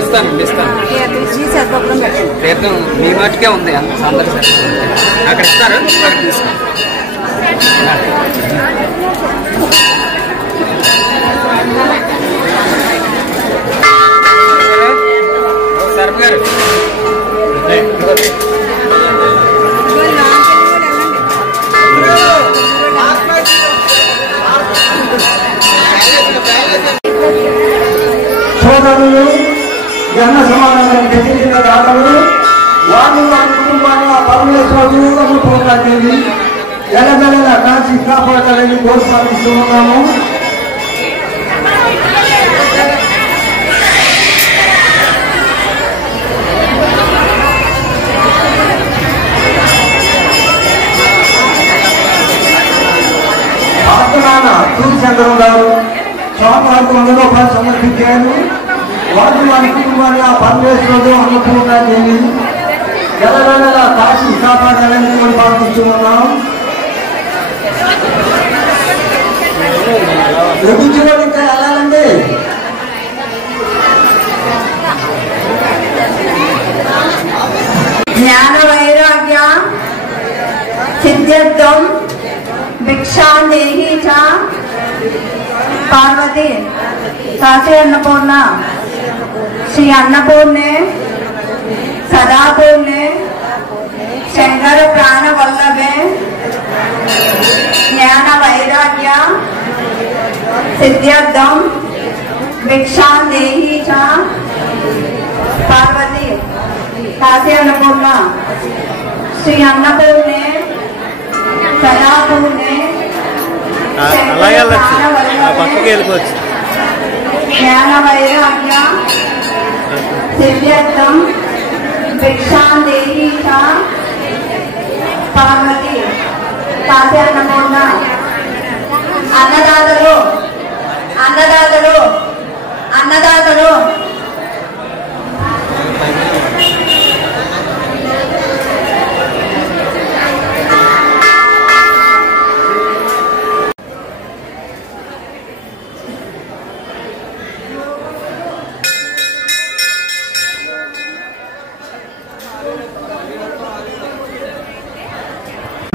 ఇస్తానండి ఇస్తాను. తీర్థం మీ మట్టుకే ఉంది అందరూ సరే అక్కడ ఇస్తారు అక్కడ తీసుకోండి. శర్మ గారు సోదరులు జన సమాధానం తెచ్చిన దాతలు వారి వారి కుటుంబాన్ని ఆ పరమేశ్వరుడు పోరాటేది ఎలగెలల కాచి కాపాడాలని కోరుపాటిస్తూ ఉన్నాము. ఆత్మనాన్న సూర్యచంద్రం గారు స్వామివారికి 100 రూపాయలు సమర్పించారు. వారి వారి కుటుంబాన్ని ఆ పరమేశ్వరుడు అన్నపూర్ణాదేవి ఎలగెలల కాచి కాపాడాలని కోరుపాటిస్తూ ఉన్నాం. లభించుకొని ఇంకా వెళ్ళాలండి. జ్ఞాన వైరాగ్య సిద్ధ్యర్థం భిక్షాందేహి చ పార్వతి కాశీ అన్నపూర్ణ శ్రీ అన్నపూర్ణే సదాపూర్ణే శంకర ప్రాణ వల్లభే జ్ఞాన వైరాగ్య సిద్ధ్యర్థం భిక్షాందేహి చ పార్వతి కాశీ అన్నపూర్ణ శ్రీ అన్నపూర్ణే సదాపూర్ణే జ్ఞాన వైరాగ్య సిద్ధ్యర్థం భిక్షాందేహి చ పార్వతి కాశీ అన్నపూర్ణ. అన్నదాతలు అన్నదాతలు అన్నదాతలు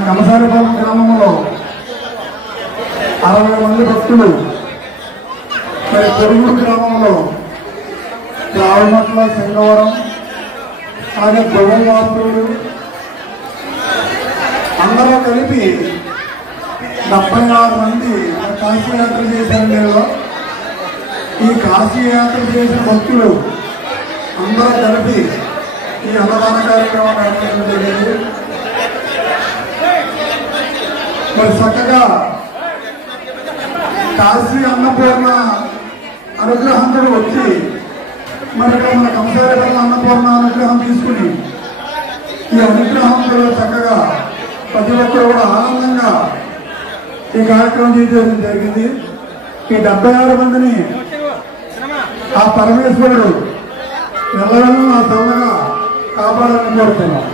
కమసారిపాలెం గ్రామంలో 60 మంది భక్తులు, మరి పొరుగురు గ్రామంలో రావమట్ల సింగవరం అలాగే గొడవవాసులు అందరూ కలిపి 76 మంది కాశీయాత్ర చేశారు. నేను ఈ కాశీయాత్ర చేసిన భక్తులు అందరూ కలిపి ఈ అన్నదాన కార్యక్రమాన్ని నిర్వహించడం జరిగింది. మరి చక్కగా కాశీ అన్నపూర్ణ అనుగ్రహంతో వచ్చి మరి మన కంసారిపల్లి అన్నపూర్ణ అనుగ్రహం తీసుకుని ఈ అనుగ్రహంతో చక్కగా ప్రతి ఒక్కరు కూడా ఆనందంగా ఈ కార్యక్రమం చేయడం జరిగింది. ఈ 76 మందిని ఆ పరమేశ్వరుడు ఎల్లవెల్లా చల్లగా కాపాడాలని కోరుతున్నాం.